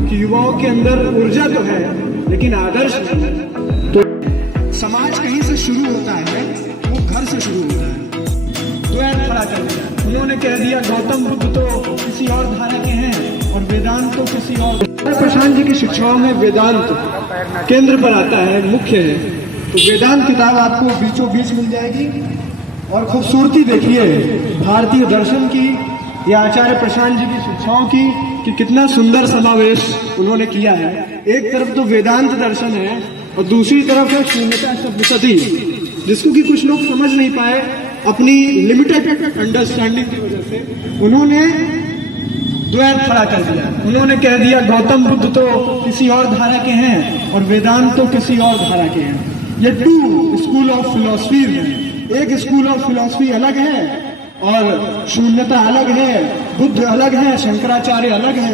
कि युवाओं के अंदर ऊर्जा तो है लेकिन आदर्श नहीं। तो समाज कहीं से शुरू होता है, वो घर से शुरू होता है। द्वैत खड़ा कर दिया उन्होंने, कह दिया गौतम बुद्ध तो किसी और धारा के हैं और वेदांत तो किसी और। प्रशांत जी की शिक्षाओं में वेदांत केंद्र पर आता है, मुख्य है। तो वेदांत किताब आपको बीचों बीच मिल जाएगी। और खूबसूरती देखिए भारतीय दर्शन की या आचार्य प्रशांत जी की शिक्षाओं की कि कितना सुंदर समावेश उन्होंने किया है। एक तरफ तो वेदांत दर्शन है और दूसरी तरफ है शून्यता सप्तशती, जिसको कि कुछ लोग समझ नहीं पाए अपनी लिमिटेड अंडरस्टैंडिंग की वजह से। उन्होंने द्वैत खड़ा कर दिया। उन्होंने कह दिया गौतम बुद्ध तो किसी और धारा के हैं और वेदांत तो किसी और धारा के हैं। ये टू स्कूल ऑफ फिलॉसफी है। एक स्कूल ऑफ फिलॉसफी अलग है और शून्यता अलग है, बुद्ध अलग है, शंकराचार्य अलग है।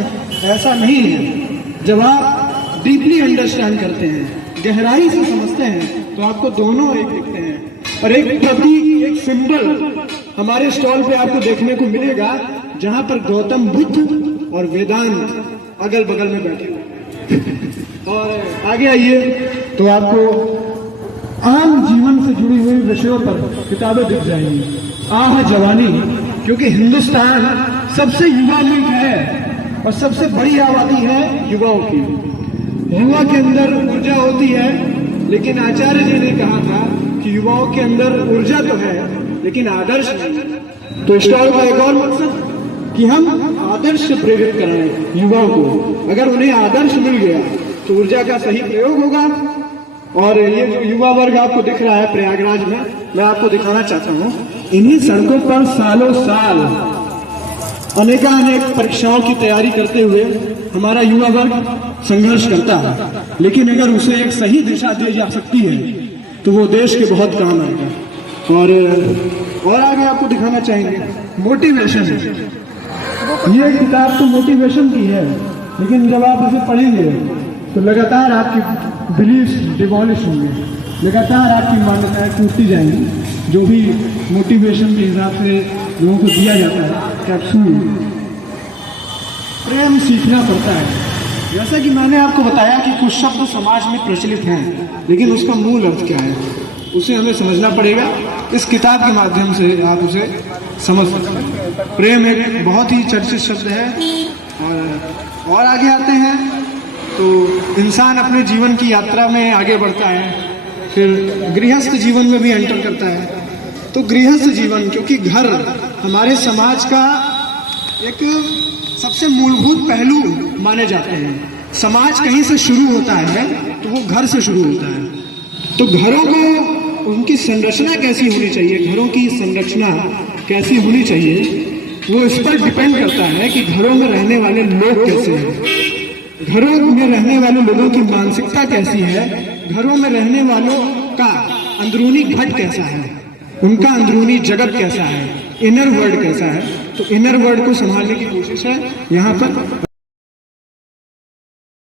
ऐसा नहीं है। जब आप डीपली अंडरस्टैंड करते हैं, गहराई से समझते हैं, तो आपको दोनों एक दिखते हैं। और एक प्रतीक, एक सिंबल हमारे स्टॉल पे आपको देखने को मिलेगा, जहां पर गौतम बुद्ध और वेदांत अगल बगल में बैठे हुए। और आगे आइए तो आपको आम जीवन से जुड़ी हुई विषयों पर किताबें दिख जाएंगी। आह जवानी, क्योंकि हिंदुस्तान सबसे युवा मुल्क है और सबसे बड़ी आबादी है युवाओं की। युवा के अंदर ऊर्जा होती है, लेकिन आचार्य जी ने कहा था कि युवाओं के अंदर ऊर्जा तो है लेकिन आदर्श नहीं। तो स्टॉल का एक और मकसद कि हम आदर्श से प्रेरित कराएं युवाओं को। अगर उन्हें आदर्श मिल गया तो ऊर्जा का सही प्रयोग होगा। और ये जो युवा वर्ग आपको दिख रहा है प्रयागराज में, मैं आपको दिखाना चाहता हूँ। इन्हीं सड़कों पर सालों साल अनेकानेक परीक्षाओं की तैयारी करते हुए हमारा युवा वर्ग संघर्ष करता है, लेकिन अगर उसे एक सही दिशा दी जा सकती है तो वो देश के बहुत काम आएगा। और आगे आपको दिखाना चाहेंगे मोटिवेशन। ये किताब तो मोटिवेशन की है, लेकिन जब आप इसे पढ़ेंगे तो लगातार आपकी बिलीफ डिमोलिश होंगे, लगातार आपकी मान्यताएं टूटती जाएंगी। जो भी मोटिवेशन के हिसाब से लोगों को दिया जाता है कैप्सूल, प्रेम सीखना पड़ता है। जैसा कि मैंने आपको बताया कि कुछ शब्द समाज में प्रचलित हैं, लेकिन उसका मूल अर्थ क्या है उसे हमें समझना पड़ेगा। इस किताब के माध्यम से आप उसे समझ सकते हैं। प्रेम एक बहुत ही चर्चित शब्द है। और आगे आते हैं तो इंसान अपने जीवन की यात्रा में आगे बढ़ता है, फिर गृहस्थ जीवन में भी एंटर करता है। तो गृहस्थ जीवन, क्योंकि घर हमारे समाज का एक सबसे मूलभूत पहलू माने जाते हैं। समाज कहीं से शुरू होता है तो वो घर से शुरू होता है। तो घरों को उनकी संरचना कैसी होनी चाहिए, घरों की संरचना कैसी होनी चाहिए, वो इस पर डिपेंड करता है कि घरों में रहने वाले लोग कैसे हैं, घरों में रहने वाले लोगों की मानसिकता कैसी है, घरों में रहने वालों का अंदरूनी घट कैसा है, उनका अंदरूनी जगत कैसा है, इनर वर्ल्ड कैसा है। तो इनर वर्ल्ड को संभालने की कोशिश है यहाँ पर।